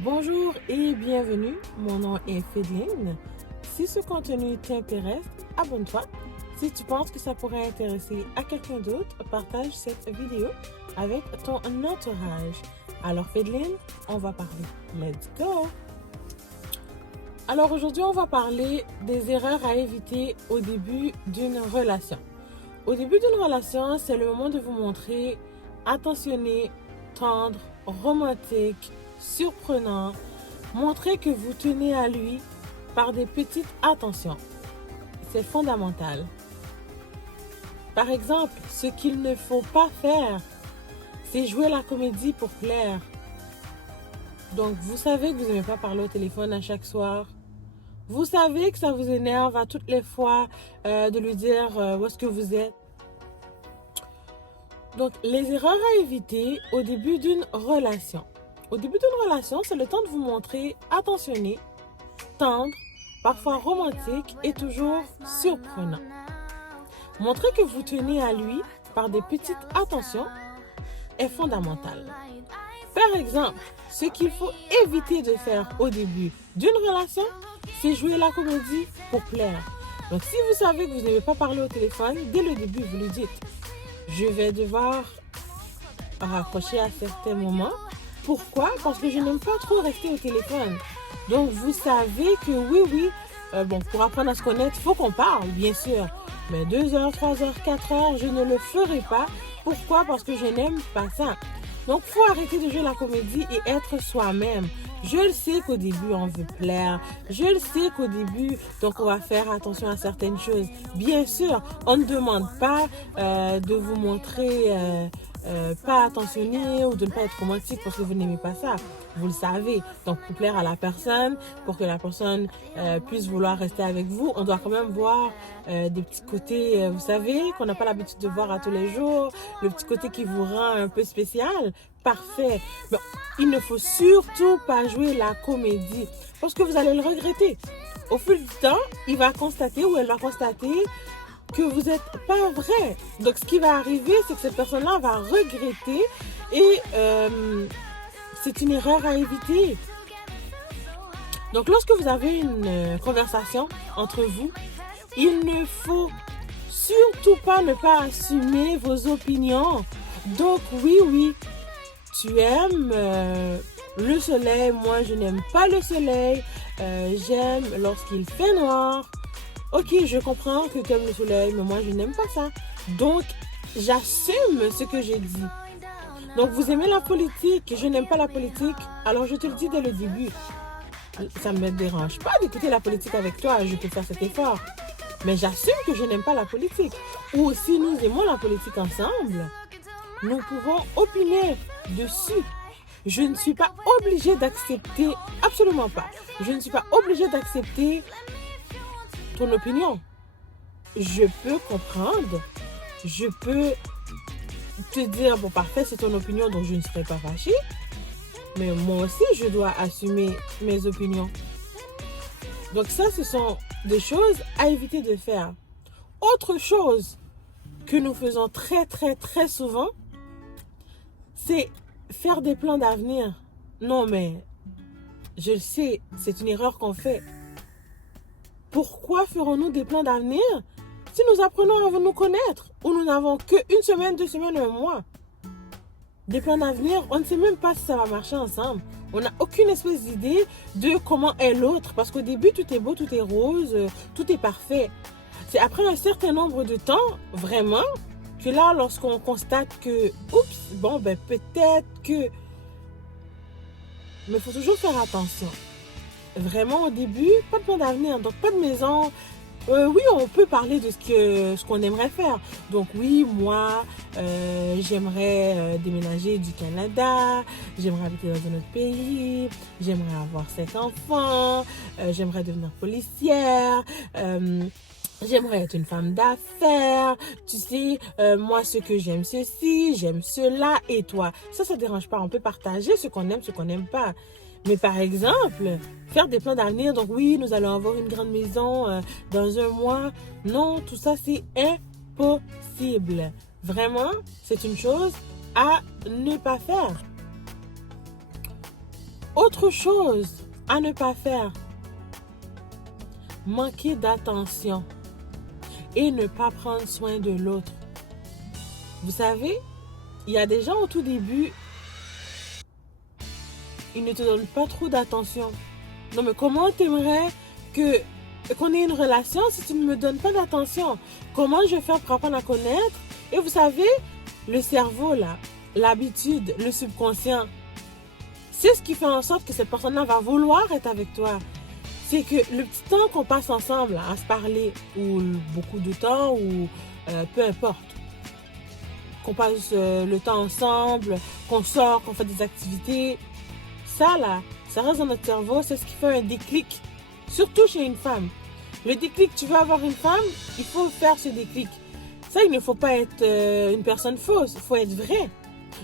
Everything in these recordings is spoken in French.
Bonjour et bienvenue, mon nom est Fédeline. Si ce contenu t'intéresse, abonne-toi. Si tu penses que ça pourrait intéresser à quelqu'un d'autre, partage cette vidéo avec ton entourage. Alors Fédeline, on va parler. Let's go! Alors aujourd'hui, on va parler des erreurs à éviter au début d'une relation. Au début d'une relation, c'est le moment de vous montrer attentionné, tendre, romantique, surprenant, montrer que vous tenez à lui par des petites attentions. C'est fondamental. Par exemple, ce qu'il ne faut pas faire, c'est jouer la comédie pour plaire. Donc, vous savez que vous n'aimez pas parler au téléphone à chaque soir. Vous savez que ça vous énerve à toutes les fois de lui dire où est-ce que vous êtes. Donc, les erreurs à éviter au début d'une relation. Au début d'une relation, c'est le temps de vous montrer attentionné, tendre, parfois romantique et toujours surprenant. Montrer que vous tenez à lui par des petites attentions est fondamental. Par exemple, ce qu'il faut éviter de faire au début d'une relation, c'est jouer la comédie pour plaire. Donc, si vous savez que vous n'aimez pas parler au téléphone, dès le début, vous lui dites « Je vais devoir raccrocher à certains moments. Pourquoi? Parce que je n'aime pas trop rester au téléphone. » Donc, vous savez que oui, pour apprendre à se connaître, il faut qu'on parle, bien sûr. Mais 2 heures, 3 heures, 4 heures, je ne le ferai pas. Pourquoi? Parce que je n'aime pas ça. Donc, il faut arrêter de jouer la comédie et être soi-même. Je le sais qu'au début, on veut plaire. Je le sais qu'au début, donc on va faire attention à certaines choses. Bien sûr, on ne demande pas de vous montrer pas attentionné ou de ne pas être romantique parce que vous n'aimez pas ça. Vous le savez. Donc, pour plaire à la personne, pour que la personne puisse vouloir rester avec vous, on doit quand même voir des petits côtés, vous savez, qu'on n'a pas l'habitude de voir à tous les jours. Le petit côté qui vous rend un peu spécial. Parfait. Bon, il ne faut surtout pas jouer la comédie parce que vous allez le regretter. Au fil du temps, il va constater ou elle va constater que vous n'êtes pas vrai. Donc, ce qui va arriver, c'est que cette personne-là va regretter et c'est une erreur à éviter. Donc, lorsque vous avez une conversation entre vous, il ne faut surtout pas ne pas assumer vos opinions. Donc, oui, tu aimes le soleil, moi je n'aime pas le soleil, j'aime lorsqu'il fait noir. Ok, je comprends que tu aimes le soleil, mais moi je n'aime pas ça. Donc, j'assume ce que j'ai dit. Donc, vous aimez la politique, je n'aime pas la politique, alors je te le dis dès le début. Ça ne me dérange pas d'écouter la politique avec toi, je peux faire cet effort. Mais j'assume que je n'aime pas la politique. Ou si nous aimons la politique ensemble, nous pouvons opiner dessus. Je ne suis pas obligée d'accepter, absolument pas. Je ne suis pas obligée d'accepter ton opinion. Je peux comprendre, je peux te dire, bon parfait, c'est ton opinion, donc je ne serai pas fâchée. Mais moi aussi, je dois assumer mes opinions. Donc ça, ce sont des choses à éviter de faire. Autre chose que nous faisons très souvent, c'est faire des plans d'avenir. Non, mais je le sais, c'est une erreur qu'on fait. Pourquoi ferons-nous des plans d'avenir si nous apprenons à nous connaître ou nous n'avons qu'une semaine, 2 semaines, 1 mois? Des plans d'avenir, on ne sait même pas si ça va marcher ensemble. On n'a aucune espèce d'idée de comment est l'autre. Parce qu'au début, tout est beau, tout est rose, tout est parfait. C'est après un certain nombre de temps, vraiment, que là, lorsqu'on constate que, peut-être que... Mais il faut toujours faire attention. Vraiment, au début, pas de plan d'avenir, donc pas de maison. Oui, on peut parler de ce qu'on aimerait faire. Donc oui, moi, j'aimerais déménager du Canada, j'aimerais habiter dans un autre pays, j'aimerais avoir 5 enfants, j'aimerais devenir policière, j'aimerais être une femme d'affaires, tu sais, moi ce que j'aime ceci, j'aime cela, et toi. Ça dérange pas, on peut partager ce qu'on aime, ce qu'on n'aime pas. Mais par exemple, faire des plans d'avenir, donc oui, nous allons avoir une grande maison dans 1 mois. Non, tout ça, c'est impossible. Vraiment, c'est une chose à ne pas faire. Autre chose à ne pas faire, manquer d'attention et ne pas prendre soin de l'autre. Vous savez, il y a des gens au tout début, ils ne te donnent pas trop d'attention. Non mais comment t'aimerais qu'on ait une relation si tu ne me donnes pas d'attention? Comment je vais faire pour apprendre à connaître? Et vous savez, le cerveau là, l'habitude, le subconscient, c'est ce qui fait en sorte que cette personne-là va vouloir être avec toi. C'est que le petit temps qu'on passe ensemble à se parler, ou beaucoup de temps, ou peu importe, qu'on passe le temps ensemble, qu'on sort, qu'on fait des activités, ça là, ça reste dans notre cerveau, c'est ce qui fait un déclic, surtout chez une femme. Le déclic, tu veux avoir une femme, il faut faire ce déclic. Ça, il ne faut pas être une personne fausse, il faut être vrai.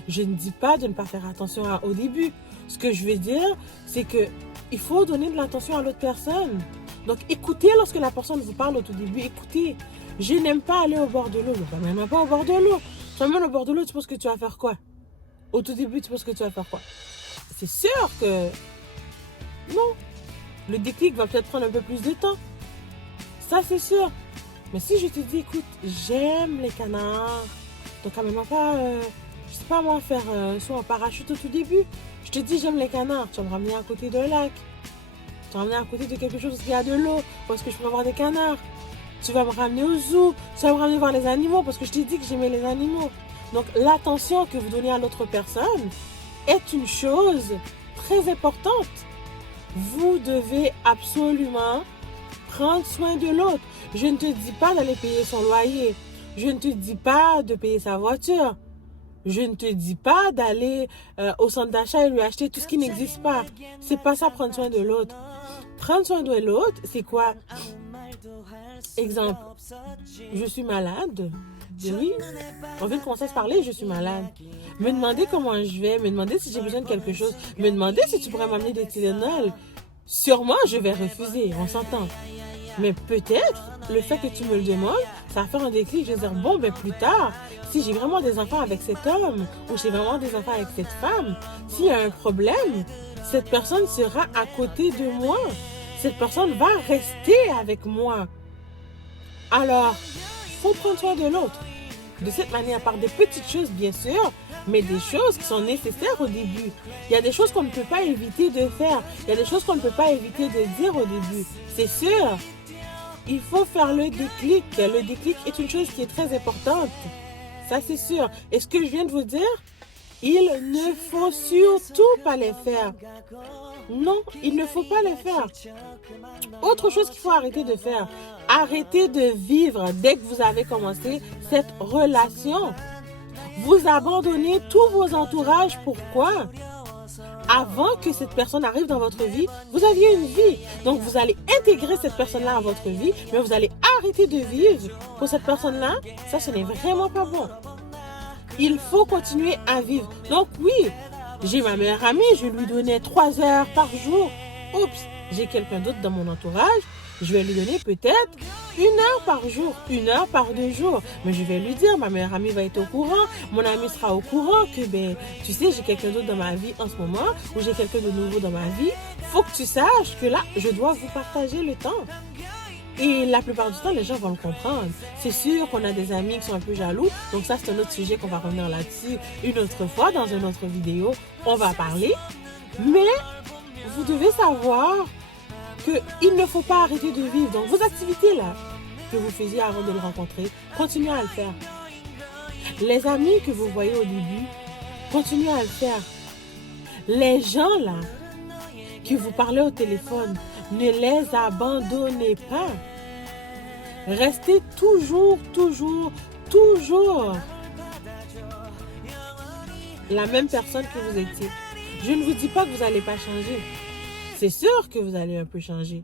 Je ne dis pas de ne pas faire attention au début. Ce que je veux dire, c'est que il faut donner de l'attention à l'autre personne. Donc, écoutez lorsque la personne vous parle au tout début, écoutez. Je n'aime pas aller au bord de l'eau. Je ne même pas au bord de l'eau. Tu m'amènes au bord de l'eau, tu penses que tu vas faire quoi? Au tout début, tu penses que tu vas faire quoi? C'est sûr que non. Le déclic va peut-être prendre un peu plus de temps. Ça, c'est sûr. Mais si je te dis, écoute, j'aime les canards, donc quand même pas, je sais pas moi, faire soit en parachute au tout début. Je te dis, j'aime les canards, tu vas me ramener à côté d'un lac. Tu vas me ramener à côté de quelque chose qui a de l'eau, parce que je peux voir des canards. Tu vas me ramener au zoo, tu vas me ramener voir les animaux, parce que je t'ai dit que j'aimais les animaux. Donc l'attention que vous donnez à l'autre personne est une chose très importante. Vous devez absolument prendre soin de l'autre. Je ne te dis pas d'aller payer son loyer. Je ne te dis pas de payer sa voiture. Je ne te dis pas d'aller au centre d'achat et lui acheter tout ce qui n'existe pas. C'est pas ça, prendre soin de l'autre. Prendre soin de l'autre, c'est quoi? Exemple, je suis malade. Oui, on vient de commencer à se parler, je suis malade. Me demander comment je vais, me demander si j'ai besoin de quelque chose, me demander si tu pourrais m'amener des Tylenol. Sûrement, je vais refuser, on s'entend. Mais peut-être, le fait que tu me le demandes, ça va faire un déclic. Je vais dire, bon, ben plus tard, si j'ai vraiment des enfants avec cet homme, ou j'ai vraiment des enfants avec cette femme, s'il y a un problème, cette personne sera à côté de moi. Cette personne va rester avec moi. Alors, il faut prendre soin de l'autre. De cette manière, par des petites choses, bien sûr, mais des choses qui sont nécessaires au début. Il y a des choses qu'on ne peut pas éviter de faire. Il y a des choses qu'on ne peut pas éviter de dire au début. C'est sûr. Il faut faire le déclic. Le déclic est une chose qui est très importante. Ça, c'est sûr. Et ce que je viens de vous dire, il ne faut surtout pas les faire. Non, il ne faut pas les faire. Autre chose qu'il faut arrêter de faire, arrêtez de vivre dès que vous avez commencé cette relation. Vous abandonnez tous vos entourages. Pourquoi? Avant que cette personne arrive dans votre vie, vous aviez une vie. Donc, vous allez intégrer cette personne-là à votre vie, mais vous allez arrêter de vivre pour cette personne-là. Ça, ce n'est vraiment pas bon. Il faut continuer à vivre. Donc, oui, j'ai ma meilleure amie, je lui donnais 3 heures par jour. Oups, j'ai quelqu'un d'autre dans mon entourage. Je vais lui donner peut-être 1 heure par jour, 1 heure par 2 jours. Mais je vais lui dire, ma meilleure amie va être au courant, mon ami sera au courant que, tu sais, j'ai quelqu'un d'autre dans ma vie en ce moment, ou j'ai quelqu'un de nouveau dans ma vie. Faut que tu saches que là, je dois vous partager le temps. Et la plupart du temps, les gens vont le comprendre. C'est sûr qu'on a des amis qui sont un peu jaloux. Donc ça, c'est un autre sujet qu'on va revenir là-dessus une autre fois dans une autre vidéo. On va parler. Mais vous devez savoir qu'il ne faut pas arrêter de vivre. Donc vos activités là que vous faisiez avant de le rencontrer, continuez à le faire. Les amis que vous voyez au début, continuez à le faire. Les gens là que vous parlez au téléphone, ne les abandonnez pas. Restez toujours la même personne que vous étiez. Je ne vous dis pas que vous n'allez pas changer. C'est sûr que vous allez un peu changer.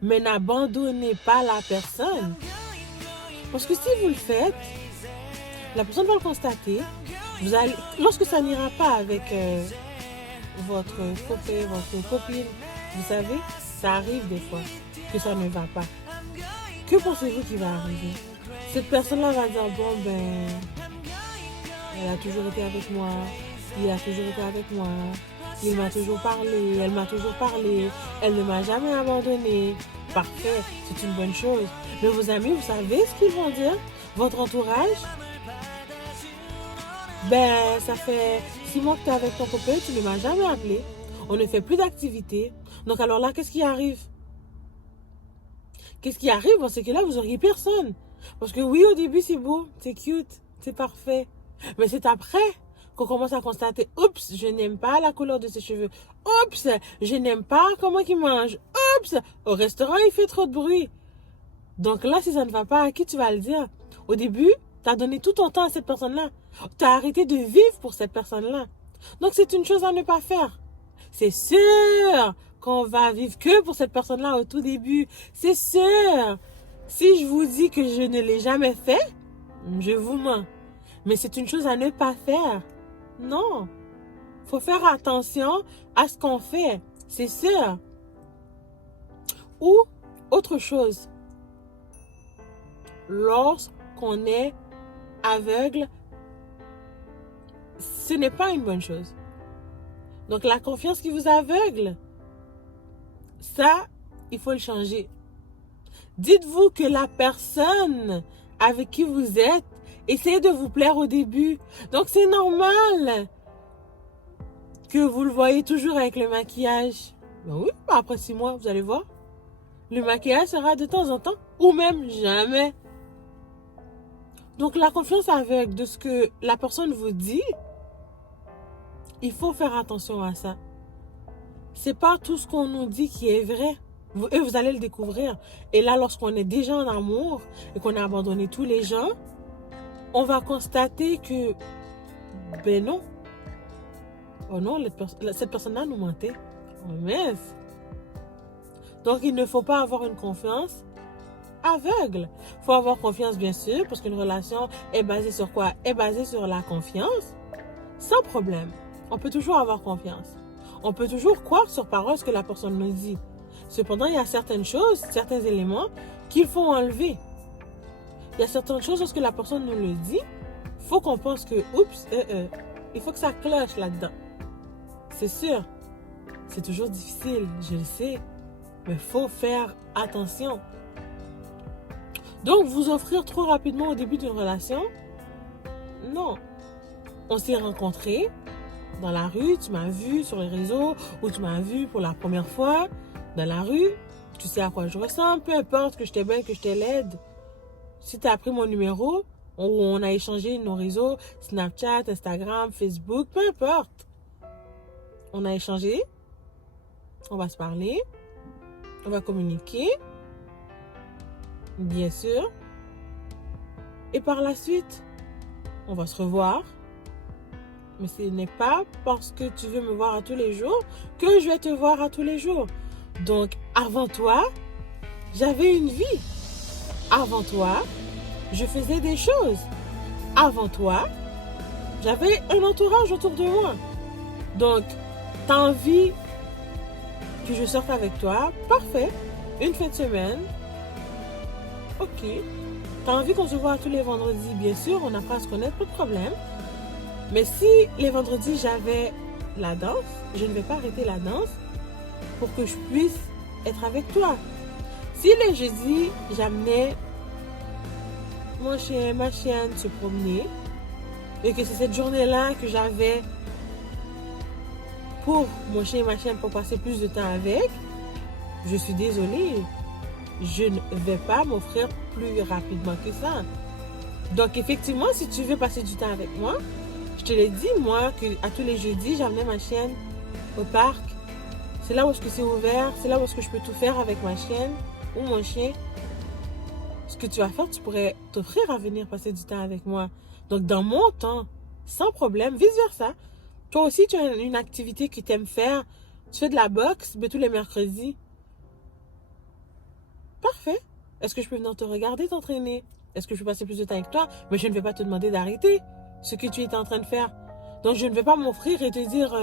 Mais n'abandonnez pas la personne. Parce que si vous le faites, la personne va le constater. Lorsque ça n'ira pas avec votre copain, votre copine, vous savez, ça arrive des fois que ça ne va pas. Que pensez-vous qui va arriver? Cette personne-là va dire, bon elle a toujours été avec moi, il a toujours été avec moi, Il m'a toujours parlé, elle m'a toujours parlé, elle ne m'a jamais abandonné. Parfait, c'est une bonne chose. Mais vos amis, vous savez ce qu'ils vont dire? Votre entourage? Ben, ça fait 6 mois que tu es avec ton copain, tu ne m'as jamais appelé. On ne fait plus d'activité. Donc alors là, qu'est-ce qui arrive? Qu'est-ce qui arrive? Ben, c'est que là, vous auriez personne. Parce que oui, au début, c'est beau, c'est cute, c'est parfait. Mais c'est après qu'on commence à constater, oups, je n'aime pas la couleur de ses cheveux. Oups, je n'aime pas comment il mange. Oups, au restaurant, il fait trop de bruit. Donc là, si ça ne va pas, à qui tu vas le dire? Au début, tu as donné tout ton temps à cette personne-là. Tu as arrêté de vivre pour cette personne-là. Donc c'est une chose à ne pas faire. C'est sûr qu'on va vivre que pour cette personne-là au tout début. C'est sûr. Si je vous dis que je ne l'ai jamais fait, je vous mens. Mais c'est une chose à ne pas faire. Non. Faut faire attention à ce qu'on fait. C'est sûr. Ou autre chose. Lorsqu'on est aveugle, ce n'est pas une bonne chose. Donc la confiance qui vous aveugle, ça, il faut le changer. Dites-vous que la personne avec qui vous êtes essaie de vous plaire au début. Donc c'est normal que vous le voyez toujours avec le maquillage. Ben oui, après 6 mois, vous allez voir. Le maquillage sera de temps en temps ou même jamais. Donc la confiance aveugle de ce que la personne vous dit, il faut faire attention à ça. C'est pas tout ce qu'on nous dit qui est vrai. Vous allez le découvrir. Et là, lorsqu'on est déjà en amour et qu'on a abandonné tous les gens, on va constater que, ben non. Oh non, cette personne-là nous mentait. Oh mince. Donc, il ne faut pas avoir une confiance aveugle. Il faut avoir confiance, bien sûr, parce qu'une relation est basée sur quoi? Est basée sur la confiance. Sans problème. On peut toujours avoir confiance. On peut toujours croire sur parole ce que la personne nous dit. Cependant, il y a certaines choses, certains éléments qu'il faut enlever. Il y a certaines choses, lorsque la personne nous le dit, il faut qu'on pense que, oups, il faut que ça cloche là-dedans. C'est sûr, c'est toujours difficile, je le sais, mais il faut faire attention. Donc, vous offrir trop rapidement au début d'une relation, non. On s'est rencontrés dans la rue, tu m'as vu sur les réseaux, ou tu m'as vu pour la première fois dans la rue, tu sais à quoi je ressemble, peu importe que je t'ai belle, que je t'ai laide. Si tu as pris mon numéro, ou on a échangé nos réseaux, Snapchat, Instagram, Facebook, peu importe. On a échangé, on va se parler, on va communiquer, bien sûr. Et par la suite, on va se revoir. Mais ce n'est pas parce que tu veux me voir à tous les jours que je vais te voir à tous les jours. Donc, avant toi, j'avais une vie. Avant toi, je faisais des choses. Avant toi, j'avais un entourage autour de moi. Donc, tu as envie que je sorte avec toi? Parfait. Une fin de semaine. Ok. Tu as envie qu'on se voit tous les vendredis? Bien sûr, on apprend à se connaître, pas de problème. Mais si les vendredis, j'avais la danse, je ne vais pas arrêter la danse pour que je puisse être avec toi. Si les jeudis, j'amenais mon chien, ma chienne se promener et que c'est cette journée-là que j'avais pour mon chien et ma chienne pour passer plus de temps avec, je suis désolée. Je ne vais pas m'offrir plus rapidement que ça. Donc, effectivement, si tu veux passer du temps avec moi, je te l'ai dit, moi, qu'à tous les jeudis, j'amenais ma chienne au parc. C'est là où est-ce que c'est ouvert, c'est là où est-ce que je peux tout faire avec ma chienne ou mon chien. Ce que tu vas faire, tu pourrais t'offrir à venir passer du temps avec moi. Donc, dans mon temps, sans problème, vice-versa. Toi aussi, tu as une activité que tu aimes faire. Tu fais de la boxe, mais tous les mercredis. Parfait. Est-ce que je peux venir te regarder t'entraîner? Est-ce que je peux passer plus de temps avec toi? Mais je ne vais pas te demander d'arrêter ce que tu étais en train de faire. Donc, je ne vais pas m'offrir et te dire,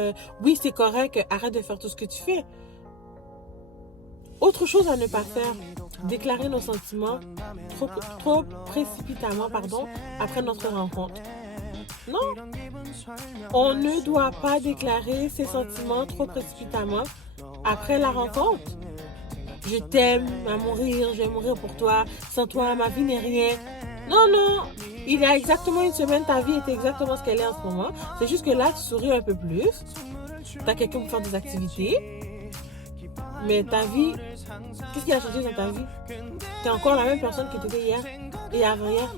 oui, c'est correct, arrête de faire tout ce que tu fais. Autre chose à ne pas faire, déclarer nos sentiments trop précipitamment, après notre rencontre. Non. On ne doit pas déclarer ses sentiments trop précipitamment après la rencontre. Je t'aime à mourir, je vais mourir pour toi. Sans toi, ma vie n'est rien. Non, non. Il y a exactement une semaine, ta vie était exactement ce qu'elle est en ce moment. C'est juste que là, tu souris un peu plus. Tu as quelqu'un pour faire des activités. Mais ta vie, qu'est-ce qui a changé dans ta vie? Tu es encore la même personne que tu étais hier et avant-hier.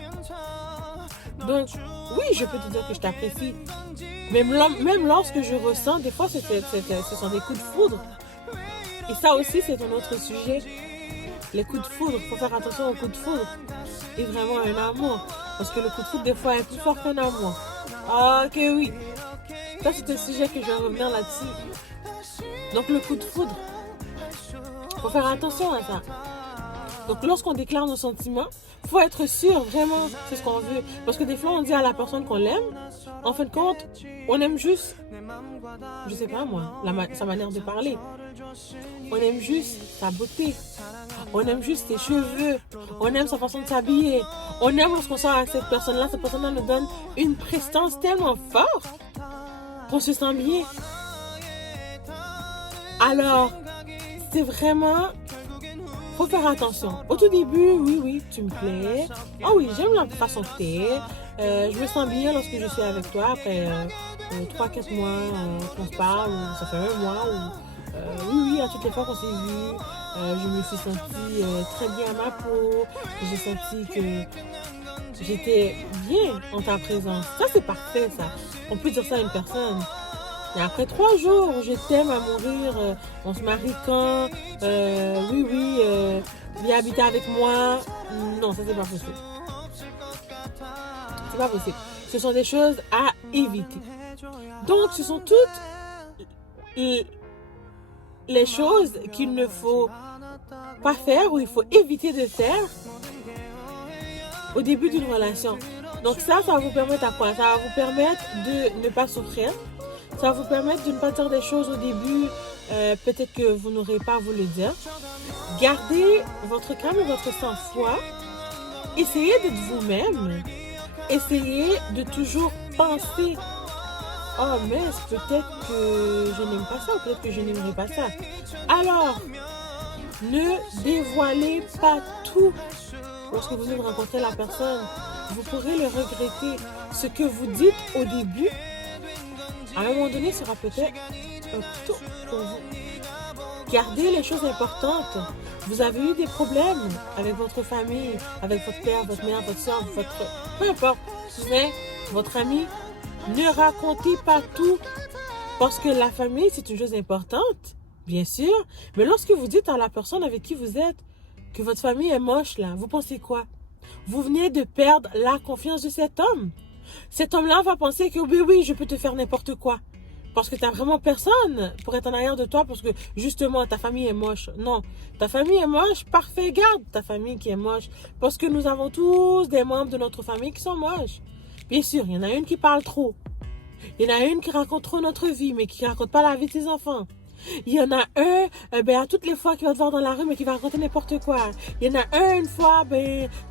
Donc, oui, je peux te dire que je t'apprécie. Même lorsque je ressens, des fois, ce sont des coups de foudre. Et ça aussi, c'est un autre sujet. Les coups de foudre, il faut faire attention aux coups de foudre. Et vraiment un amour. Parce que le coup de foudre, des fois, est plus fort qu'un amour. Ah, ok, oui. Ça, c'est un sujet que je vais revenir là-dessus. Donc, le coup de foudre. Il faut faire attention à ça. Donc, lorsqu'on déclare nos sentiments, il faut être sûr, vraiment, c'est ce qu'on veut. Parce que des fois, on dit à la personne qu'on l'aime. En fin de compte, on aime juste, je sais pas moi, sa manière de parler. On aime juste sa beauté. On aime juste ses cheveux. On aime sa façon de s'habiller. On aime lorsqu'on sort avec cette personne-là nous donne une prestance tellement forte qu'on se sent bien. Alors, c'est vraiment... faut faire attention. Au tout début, oui, tu me plais. Ah oui, j'aime la façon que t'es. Je me sens bien lorsque je suis avec toi. Après 3-4 mois qu'on se parle, ou ça fait 1 mois. Oui, à toutes les fois qu'on s'est vu, je me suis sentie très bien à ma peau. J'ai senti que j'étais bien en ta présence. Ça, c'est parfait, ça. On peut dire ça à une personne. Et après 3 jours, je t'aime à mourir, on se marie quand, viens habiter avec moi. Non, ça c'est pas possible. C'est pas possible. Ce sont des choses à éviter. Donc, ce sont toutes les choses qu'il ne faut pas faire ou il faut éviter de faire au début d'une relation. Donc ça va vous permettre à quoi? Ça va vous permettre de ne pas souffrir. Ça va vous permettre de ne pas dire des choses au début, peut-être que vous n'aurez pas à vous le dire. Gardez votre calme et votre sang-froid. Essayez d'être vous-même. Essayez de toujours penser, oh mince, peut-être que je n'aime pas ça, ou peut-être que je n'aimerais pas ça. Alors, ne dévoilez pas tout. Lorsque vous venez de rencontrer la personne, vous pourrez le regretter. Ce que vous dites au début, à un moment donné, sera peut-être un tout pour vous. Gardez les choses importantes. Vous avez eu des problèmes avec votre famille, avec votre père, votre mère, votre soeur, peu importe, mais votre ami. Ne racontez pas tout. Parce que la famille, c'est une chose importante, bien sûr. Mais lorsque vous dites à la personne avec qui vous êtes que votre famille est moche, là, vous pensez quoi? Vous venez de perdre la confiance de cet homme. Cet homme-là va penser que oui, je peux te faire n'importe quoi. Parce que tu n'as vraiment personne pour être en arrière de toi parce que justement ta famille est moche. Non, ta famille est moche, parfait, garde ta famille qui est moche. Parce que nous avons tous des membres de notre famille qui sont moches. Bien sûr, il y en a une qui parle trop. Il y en a une qui raconte trop notre vie, mais qui ne raconte pas la vie de ses enfants. Il y en a un, à toutes les fois qu'il va te voir dans la rue, mais qui va raconter n'importe quoi. Il y en a un, une fois,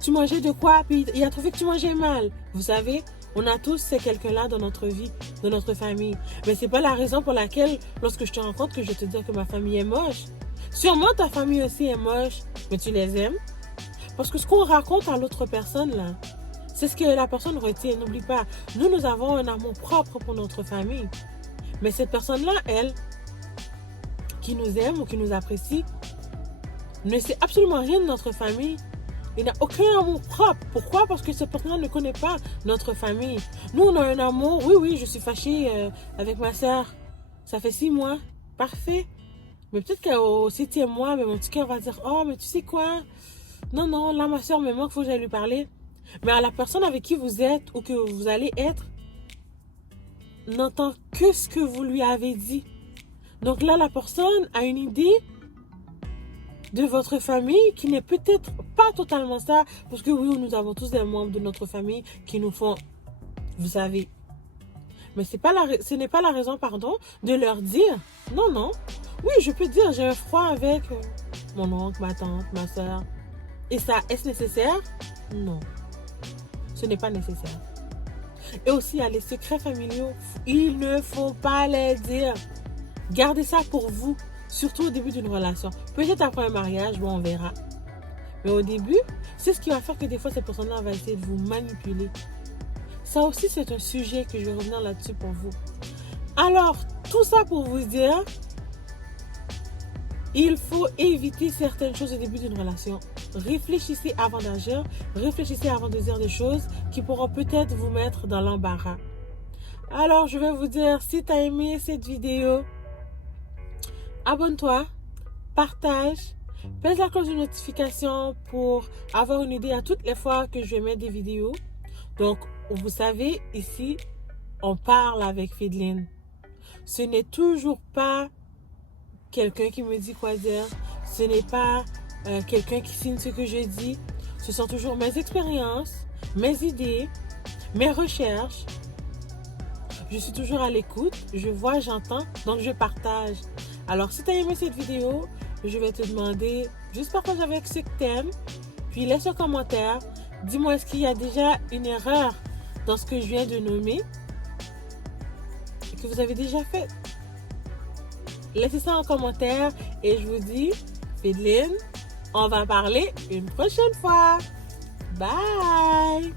tu mangeais de quoi, puis il a trouvé que tu mangeais mal. Vous savez, on a tous ces quelqu'un-là dans notre vie, dans notre famille. Mais c'est pas la raison pour laquelle, lorsque je te rencontre, que je vais te dire que ma famille est moche. Sûrement, ta famille aussi est moche, mais tu les aimes. Parce que ce qu'on raconte à l'autre personne, là, c'est ce que la personne retient. N'oublie pas, nous avons un amour propre pour notre famille. Mais cette personne-là, elle, qui nous aime ou qui nous apprécie, ne sait absolument rien de notre famille. Il n'a aucun amour propre. Pourquoi? Parce que cette personne-là ne connaît pas notre famille. Nous, on a un amour. Oui, je suis fâchée avec ma soeur. Ça fait 6 mois. Parfait. Mais peut-être qu'au 7e mois, mon petit cœur va dire, oh, mais tu sais quoi? Non, là, ma soeur me manque, il faut que j'aille lui parler. Mais à la personne avec qui vous êtes ou que vous allez être, n'entend que ce que vous lui avez dit. Donc là, la personne a une idée de votre famille qui n'est peut-être pas totalement ça. Parce que oui, nous avons tous des membres de notre famille qui nous font, vous savez. Mais ce n'est pas la raison, de leur dire. Non. Oui, je peux dire, j'ai un froid avec mon oncle, ma tante, ma soeur. Et ça, est-ce nécessaire? Non. Ce n'est pas nécessaire. Et aussi, il y a les secrets familiaux. Il ne faut pas les dire. Gardez ça pour vous, surtout au début d'une relation. Peut-être après un mariage, bon, on verra. Mais au début, c'est ce qui va faire que des fois, cette personne-là va essayer de vous manipuler. Ça aussi, c'est un sujet que je vais revenir là-dessus pour vous. Alors, tout ça pour vous dire, il faut éviter certaines choses au début d'une relation. Réfléchissez avant d'agir, réfléchissez avant de dire des choses qui pourront peut-être vous mettre dans l'embarras. Alors, je vais vous dire, si tu as aimé cette vidéo, abonne-toi, partage, pèse la cloche de notification pour avoir une idée à toutes les fois que je vais mettre des vidéos. Donc, vous savez, ici, on parle avec Fideline. Ce n'est toujours pas quelqu'un qui me dit quoi dire. Ce n'est pas quelqu'un qui signe ce que je dis. Ce sont toujours mes expériences, mes idées, mes recherches. Je suis toujours à l'écoute. Je vois, j'entends, donc je partage. Alors, si tu as aimé cette vidéo, je vais te demander, juste partage avec ceux que tu aimes. Puis laisse un commentaire. Dis-moi, est-ce qu'il y a déjà une erreur dans ce que je viens de nommer que vous avez déjà fait? Laissez ça en commentaire et je vous dis, Fideline, on va parler une prochaine fois. Bye!